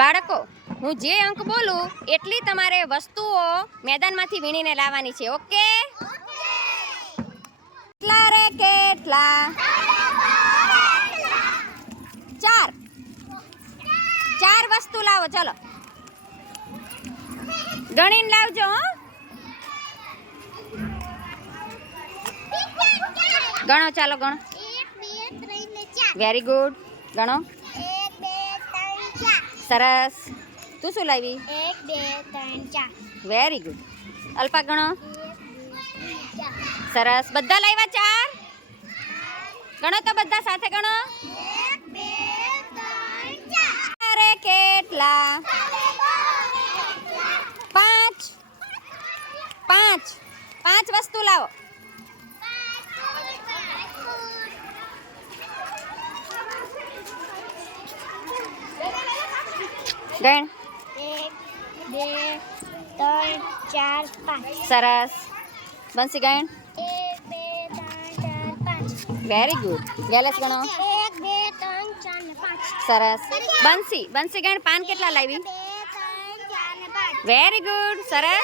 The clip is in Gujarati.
બાળકો, હું જે અંક બોલું એટલી તમારે વસ્તુઓ મેદાનમાંથી વીણીને લાવવાની છે. ઓકે? કેટલા રે કેટલા? 4. 4 વસ્તુ લાવો. ચલો ગણીને લાવજો. હો, ગણો. ચાલો ગણો. 1 2 3 ને 4. Very good. ગણો. 1 2 3 4. સરસ. તું શું લાવી? 1 2 3 4. Very good. અલ્પા ગણો. 1 2 3 4. સરસ. બધા લાવ્યા 4? ગણો તો બધા સાથે ગણો. 1 2 3 4. અરે કેટલા? 5. 5 વસ્તુ લાવો. ગણ. 1 2 3 4 5. સરસ. બંસી ગણ. 1 2 3 4 5. Very good. ગેલેસ ગણો. 1 2 3 4 ને 5. સરસ. બંસી ગણ. પાન કેટલા લાવી? 2 3 4 ને 5. Very good. સરસ.